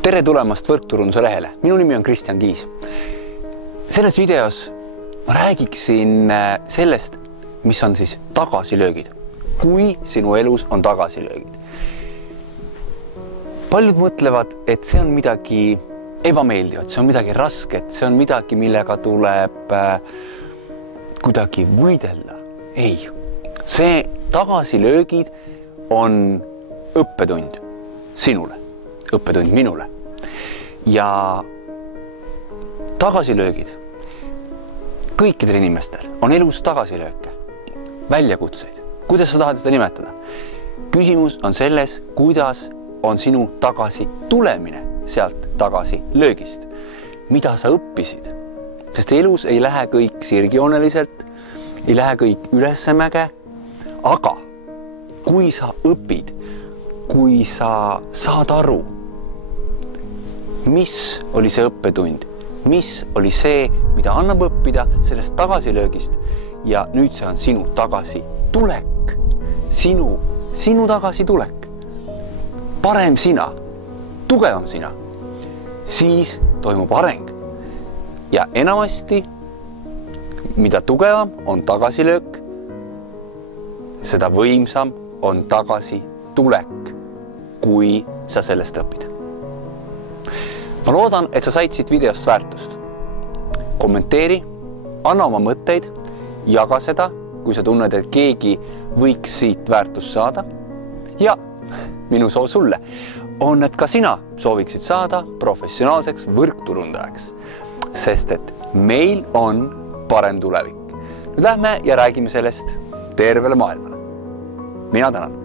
Tere tulemast Võrkturunduse lehele. Minu nimi on Kristjan Kiis. Selles videos ma räägiksin sellest, mis on siis tagasilöögid. Kui sinu elus on tagasilöögid. Paljud mõtlevad, et see on midagi ebameeldivat, see on midagi rasket, see on midagi, millega tuleb kuidagi võidella. Ei, see tagasilöögid on õppetund sinule, õppetund minule. Ja tagasilöögid kõikidel inimestel on elus tagasilööke, väljakutseid. Kuidas sa tahad seda nimetada? Küsimus on selles, kuidas on sinu tagasi tulemine sealt tagasi löögist. Mida sa õppisid? Sest elus ei lähe kõik sirgjooneliselt, ei lähe kõik ülesmäge, aga kui sa õpid, kui sa saad aru, mis oli see õppetund, mis oli see, mida annab õppida sellest tagasilöögist ja nüüd see on sinu tagasitulek, sinu tagasitulek, parem sina, tugevam sina, siis toimub areng. Ja enamasti, mida tugevam on tagasilöök, seda võimsam on tagasitulek, kui sa sellest õpid. Ma loodan, et sa said siit videost väärtust. Kommenteeri, anna oma mõtteid, jaga seda, kui sa tunned, et keegi võiks siit väärtust saada. Ja minu soov sulle on, et ka sina sooviksid saada professionaalseks võrkturundajaks, sest et meil on parem tulevik. Nüüd lähme ja räägime sellest tervele maailmale. Mina tänan.